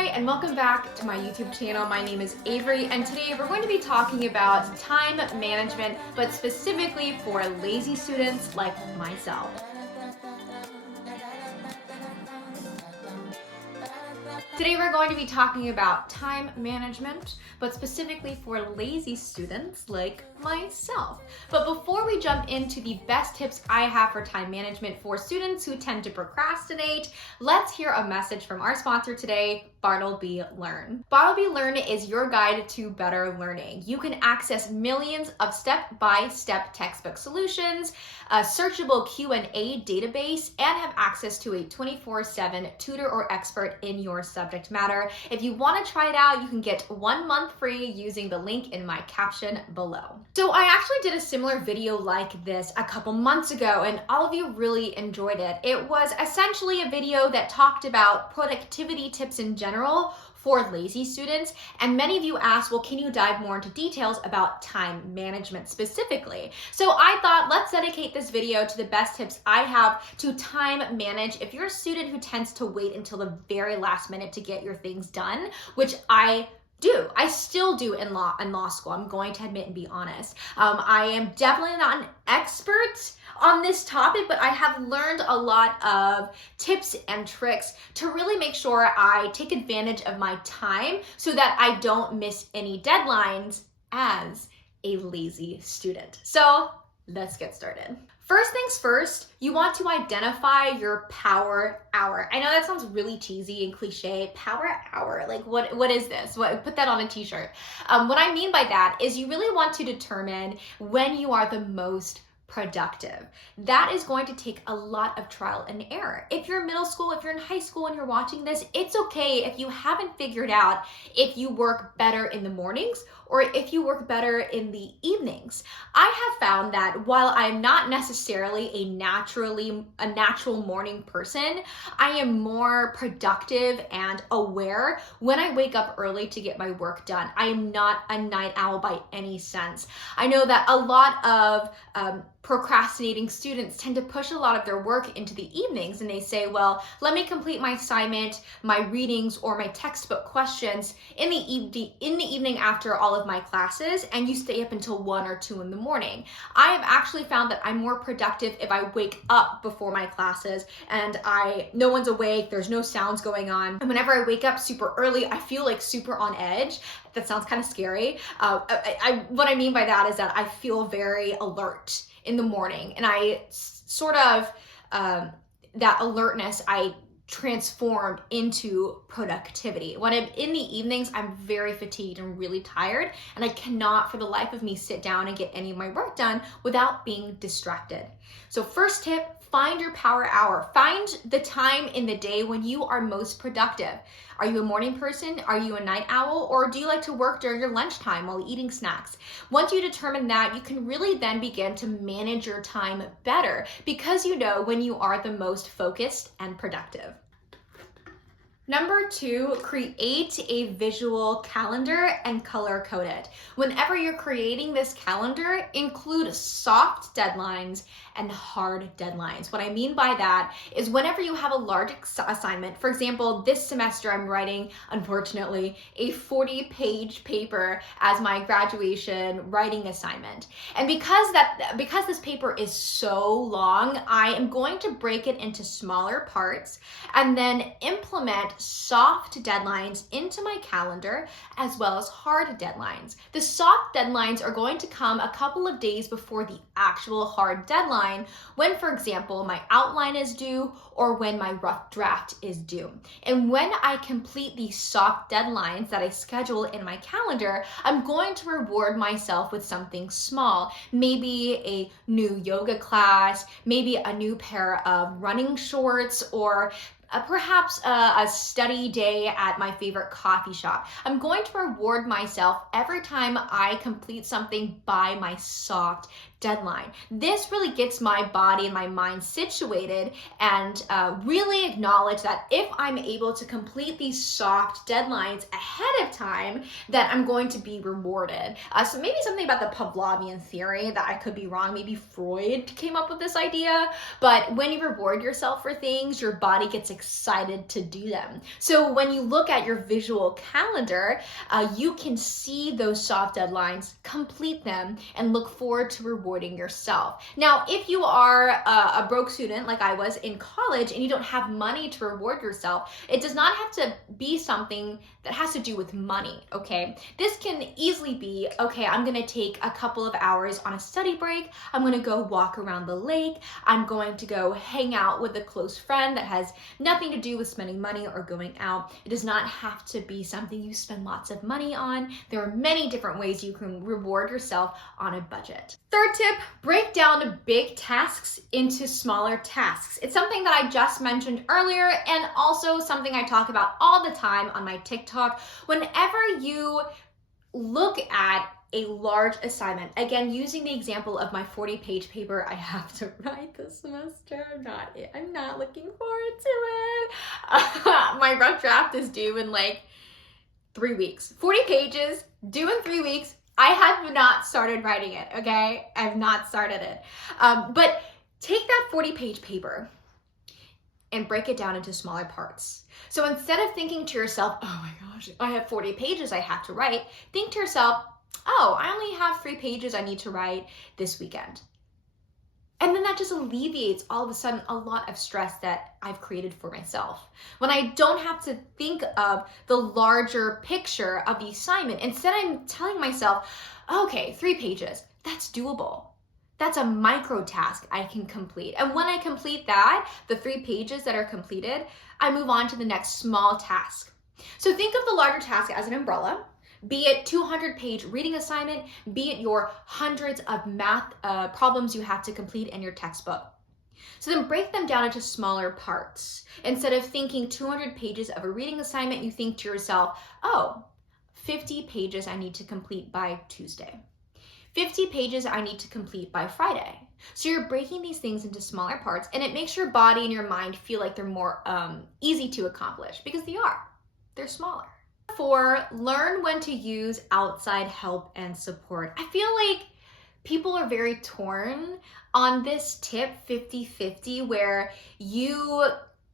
Hi, and welcome back to my YouTube channel. My name is Avery, and today we're going to be talking about time management, but specifically for lazy students like myself. Today we're going to be talking about time management, but specifically for lazy students like myself. But before we jump into the best tips I have for time management for students who tend to procrastinate, let's hear a message from our sponsor today, Bartleby Learn. Bartleby Learn is your guide to better learning. You can access millions of step-by-step textbook solutions, a searchable Q&A database, and have access to a 24/7 tutor or expert in your subject matter. If you want to try it out, you can get 1 month free using the link in my caption below. So I actually did a similar video like this a couple months ago, and all of you really enjoyed it. It was essentially a video that talked about productivity tips in general for lazy students, and many of you asked, well, can you dive more into details about time management specifically? So I thought, let's dedicate this video to the best tips I have to time manage if you're a student who tends to wait until the very last minute to get your things done, which I still do in law school. I'm going to admit and be honest. I am definitely not an expert on this topic, but I have learned a lot of tips and tricks to really make sure I take advantage of my time so that I don't miss any deadlines as a lazy student. So let's get started. First things first, you want to identify your power hour. I know that sounds really cheesy and cliche. Power hour, like what is this? Put that on a t-shirt. What I mean by that is you really want to determine when you are the most productive. That is going to take a lot of trial and error. If you're in middle school, if you're in high school and you're watching this, it's okay if you haven't figured out if you work better in the mornings or if you work better in the evenings. I have found that while I'm not necessarily a natural morning person, I am more productive and aware when I wake up early to get my work done. I am not a night owl by any sense. I know that a lot of procrastinating students tend to push a lot of their work into the evenings, and they say, well, let me complete my assignment, my readings, or my textbook questions in the evening after all of my classes, and you stay up until 1 or 2 in the morning. I have actually found that I'm more productive if I wake up before my classes and no one's awake, there's no sounds going on. And whenever I wake up super early, I feel like super on edge. That sounds kind of scary. What I mean by that is that I feel very alert in the morning, and I sort of, that alertness I transform into productivity. When I'm in the evenings, I'm very fatigued and really tired, and I cannot for the life of me sit down and get any of my work done without being distracted. So first tip, find your power hour. Find the time in the day when you are most productive. Are you a morning person? Are you a night owl? Or do you like to work during your lunchtime while eating snacks? Once you determine that, you can really then begin to manage your time better because you know when you are the most focused and productive. Number 2, create a visual calendar and color code it. Whenever you're creating this calendar, include soft deadlines and hard deadlines. What I mean by that is whenever you have a large assignment, for example, this semester I'm writing, unfortunately, a 40-page paper as my graduation writing assignment. And because this paper is so long, I am going to break it into smaller parts and then implement soft deadlines into my calendar as well as hard deadlines. The soft deadlines are going to come a couple of days before the actual hard deadline when, for example, my outline is due or when my rough draft is due. And when I complete these soft deadlines that I schedule in my calendar, I'm going to reward myself with something small, maybe a new yoga class, maybe a new pair of running shorts, or perhaps a study day at my favorite coffee shop. I'm going to reward myself every time I complete something by my soft deadline. This really gets my body and my mind situated and really acknowledge that if I'm able to complete these soft deadlines ahead of time, that I'm going to be rewarded. So maybe something about the Pavlovian theory that I could be wrong. Maybe Freud came up with this idea, but when you reward yourself for things, your body gets excited to do them. So when you look at your visual calendar, you can see those soft deadlines, complete them, and look forward to rewarding yourself. Now, if you are a broke student like I was in college and you don't have money to reward yourself, it does not have to be something that has to do with money, okay? This can easily be, okay, I'm gonna take a couple of hours on a study break, I'm gonna go walk around the lake, I'm going to go hang out with a close friend that has nothing to do with spending money or going out. It does not have to be something you spend lots of money on. There are many different ways you can reward yourself on a budget. Third tip, break down big tasks into smaller tasks. It's something that I just mentioned earlier and also something I talk about all the time on my TikTok. Whenever you look at a large assignment, again, using the example of my 40-page paper I have to write this semester, I'm not looking forward to it. My rough draft is due in like 3 weeks. 40 pages, due in 3 weeks. I have not started writing it, okay? I have not started it. But take that 40-page paper and break it down into smaller parts. So instead of thinking to yourself, oh my gosh, I have 40 pages I have to write, think to yourself, oh, I only have 3 pages I need to write this weekend. And then that just alleviates all of a sudden a lot of stress that I've created for myself. When I don't have to think of the larger picture of the assignment, instead I'm telling myself, okay, 3 pages, that's doable. That's a micro task I can complete. And when I complete that, the 3 pages that are completed, I move on to the next small task. So think of the larger task as an umbrella. Be it 200-page reading assignment, be it your hundreds of math problems you have to complete in your textbook. So then break them down into smaller parts. Instead of thinking 200 pages of a reading assignment, you think to yourself, oh, 50 pages I need to complete by Tuesday. 50 pages I need to complete by Friday. So you're breaking these things into smaller parts, and it makes your body and your mind feel like they're more easy to accomplish, because they are. They're smaller. 4, learn when to use outside help and support. I feel like people are very torn on this tip 50-50, where you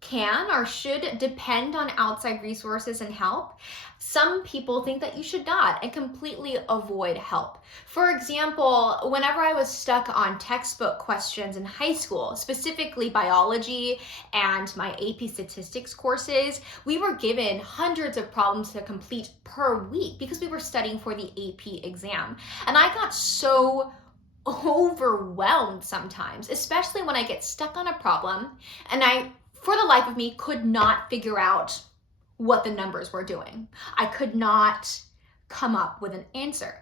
can or should depend on outside resources and help. Some people think that you should not and completely avoid help. For example, whenever I was stuck on textbook questions in high school, specifically biology and my AP statistics courses, we were given hundreds of problems to complete per week because we were studying for the AP exam. And I got so overwhelmed sometimes, especially when I get stuck on a problem and I, for the life of me, could not figure out what the numbers were doing. I could not come up with an answer.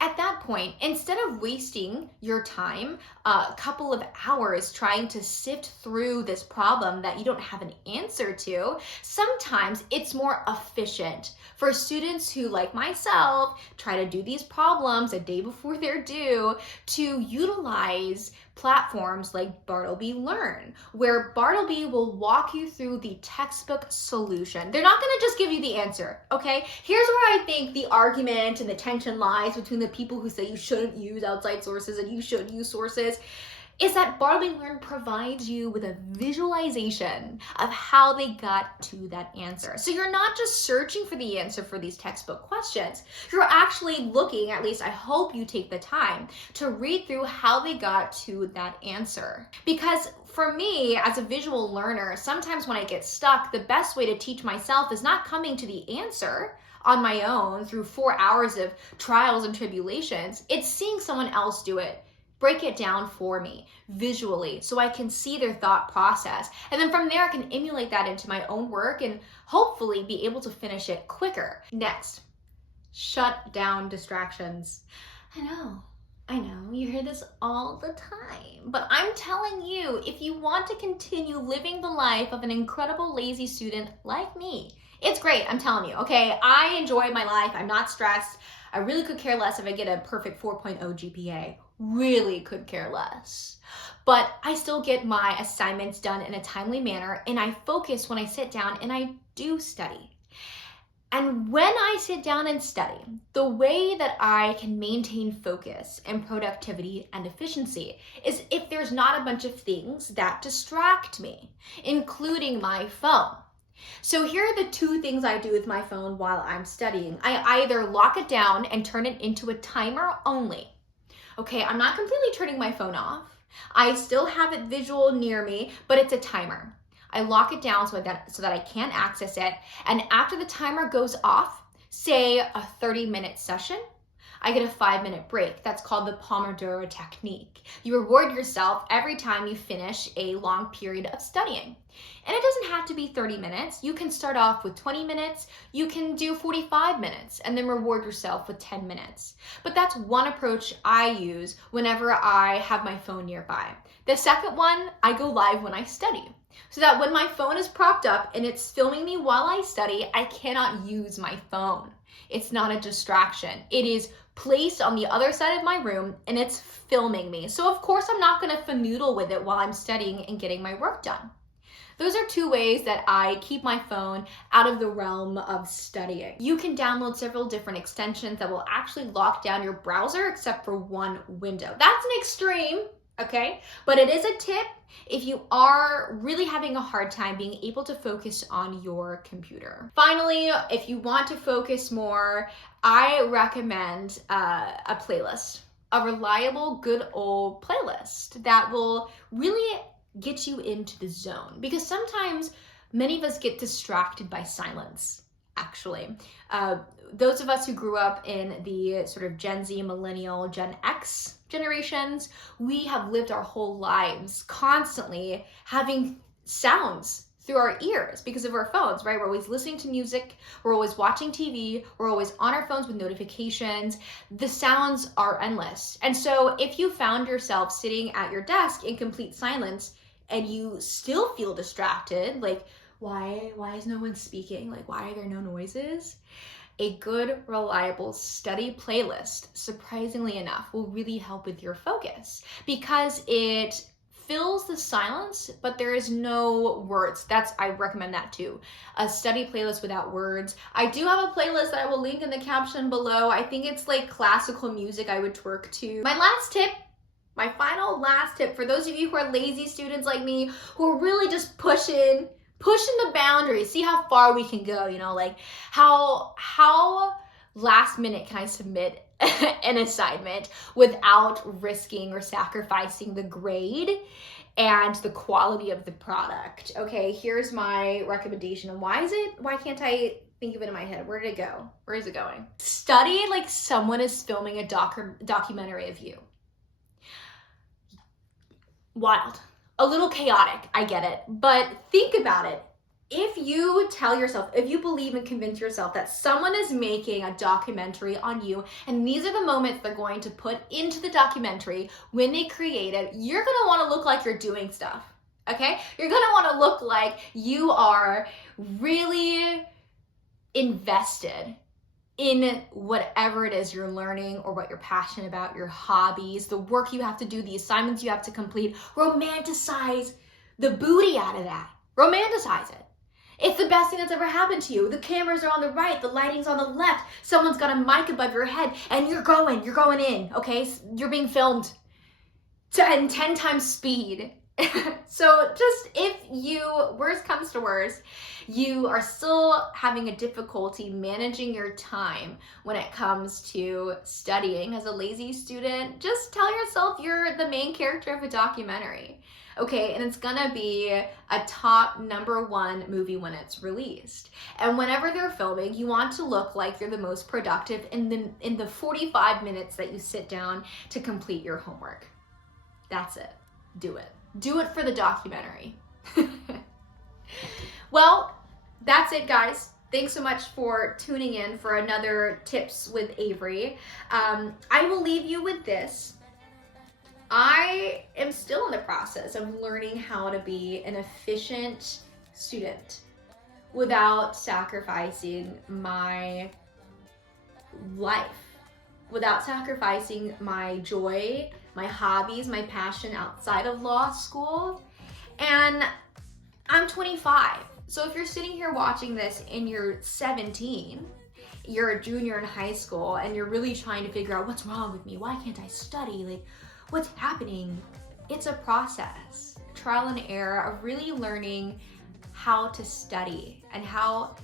At that point, instead of wasting your time, a couple of hours trying to sift through this problem that you don't have an answer to, sometimes it's more efficient for students who, like myself, try to do these problems a day before they're due to utilize platforms like Bartleby Learn, where Bartleby will walk you through the textbook solution. They're not gonna just give you the answer, okay? Here's where I think the argument and the tension lies between the people who say you shouldn't use outside sources and you should use sources, is that Bartleby Learn provides you with a visualization of how they got to that answer. So you're not just searching for the answer for these textbook questions. You're actually looking, at least I hope you take the time, to read through how they got to that answer. Because for me, as a visual learner, sometimes when I get stuck, the best way to teach myself is not coming to the answer on my own through 4 hours of trials and tribulations. It's seeing someone else do it. Break it down for me visually so I can see their thought process. And then from there, I can emulate that into my own work and hopefully be able to finish it quicker. Next, shut down distractions. I know, you hear this all the time, but I'm telling you, if you want to continue living the life of an incredible lazy student like me, it's great, I'm telling you, okay? I enjoy my life, I'm not stressed. I really could care less if I get a perfect 4.0 GPA. really could care less. But I still get my assignments done in a timely manner, and I focus when I sit down and I do study. And when I sit down and study, the way that I can maintain focus and productivity and efficiency is if there's not a bunch of things that distract me, including my phone. So here are the two things I do with my phone while I'm studying. I either lock it down and turn it into a timer only. Okay, I'm not completely turning my phone off. I still have it visual near me, but it's a timer. I lock it down so that I can't access it. And after the timer goes off, say a 30-minute session, I get a 5-minute break. That's called the Pomodoro technique. You reward yourself every time you finish a long period of studying. And it doesn't have to be 30 minutes. You can start off with 20 minutes. You can do 45 minutes and then reward yourself with 10 minutes. But that's one approach I use whenever I have my phone nearby. The second one, I go live when I study. So that when my phone is propped up and it's filming me while I study, I cannot use my phone. It's not a distraction. It is placed on the other side of my room and it's filming me. So of course I'm not gonna fanoodle with it while I'm studying and getting my work done. Those are two ways that I keep my phone out of the realm of studying. You can download several different extensions that will actually lock down your browser except for one window. That's an extreme, okay? But it is a tip if you are really having a hard time being able to focus on your computer. Finally, if you want to focus more, I recommend a playlist, a reliable, good old playlist that will really get you into the zone. Because sometimes many of us get distracted by silence, actually. Those of us who grew up in the sort of Gen Z, Millennial, Gen X generations, we have lived our whole lives constantly having sounds through our ears because of our phones, right? We're always listening to music, we're always watching TV, we're always on our phones with notifications. The sounds are endless. And so if you found yourself sitting at your desk in complete silence and you still feel distracted, like, why is no one speaking? Like, why are there no noises? A good, reliable study playlist, surprisingly enough, will really help with your focus because it fills the silence, but there is no words. I recommend that too. A study playlist without words. I do have a playlist that I will link in the caption below. I think it's like classical music I would twerk to. My final last tip for those of you who are lazy students like me, who are really just pushing the boundaries, see how far we can go, like how last minute can I submit an assignment without risking or sacrificing the grade and the quality of the product. Okay, here's my recommendation. And why can't I think of it in my head? Where did it go? Where is it going? Study like someone is filming a documentary of you. Wild. A little chaotic, I get it, but think about it. If you tell yourself, if you believe and convince yourself that someone is making a documentary on you, and these are the moments they're going to put into the documentary when they create it, you're gonna wanna look like you're doing stuff, okay? You're gonna wanna look like you are really invested in whatever it is you're learning or what you're passionate about, your hobbies, the work you have to do, the assignments you have to complete. Romanticize the booty out of that. Romanticize it. It's the best thing that's ever happened to you. The cameras are on the right, the lighting's on the left, someone's got a mic above your head, and you're going in, okay? You're being filmed in 10 times speed. So just if you, worst comes to worst, you are still having a difficulty managing your time when it comes to studying as a lazy student, just tell yourself you're the main character of a documentary. Okay, and it's gonna be a top #1 movie when it's released. And whenever they're filming, you want to look like you're the most productive in the 45 minutes that you sit down to complete your homework. That's it. Do it. Do it for the documentary. Well, that's it, guys. Thanks so much for tuning in for another Tips with Avery. I will leave you with this. I am still in the process of learning how to be an efficient student without sacrificing my life, without sacrificing my joy, my hobbies, my passion outside of law school. And I'm 25. So if you're sitting here watching this and you're 17, you're a junior in high school and you're really trying to figure out what's wrong with me, why can't I study, like what's happening? It's a process, trial and error of really learning how to study and how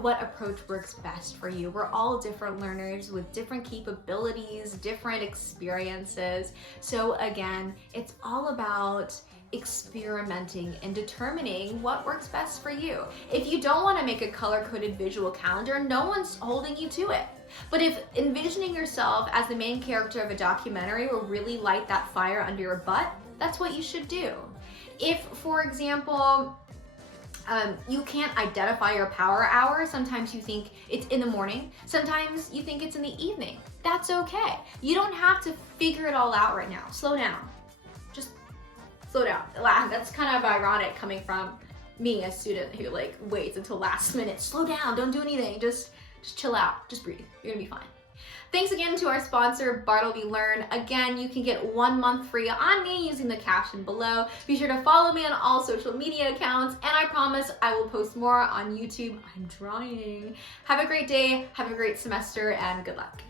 what approach works best for you. We're all different learners with different capabilities, different experiences. So again, it's all about experimenting and determining what works best for you. If you don't want to make a color-coded visual calendar, no one's holding you to it. But if envisioning yourself as the main character of a documentary will really light that fire under your butt, that's what you should do. If, for example, you can't identify your power hour, sometimes you think it's in the morning, sometimes you think it's in the evening. That's okay. You don't have to figure it all out right now. Slow down. Just slow down. That's kind of ironic coming from me, a student who like waits until last minute. Slow down, don't do anything, just chill out, just breathe. You're gonna be fine. Thanks again to our sponsor, Bartleby Learn. Again, you can get 1 month free on me using the caption below. Be sure to follow me on all social media accounts, and I promise I will post more on YouTube. I'm trying. Have a great day, have a great semester, and good luck.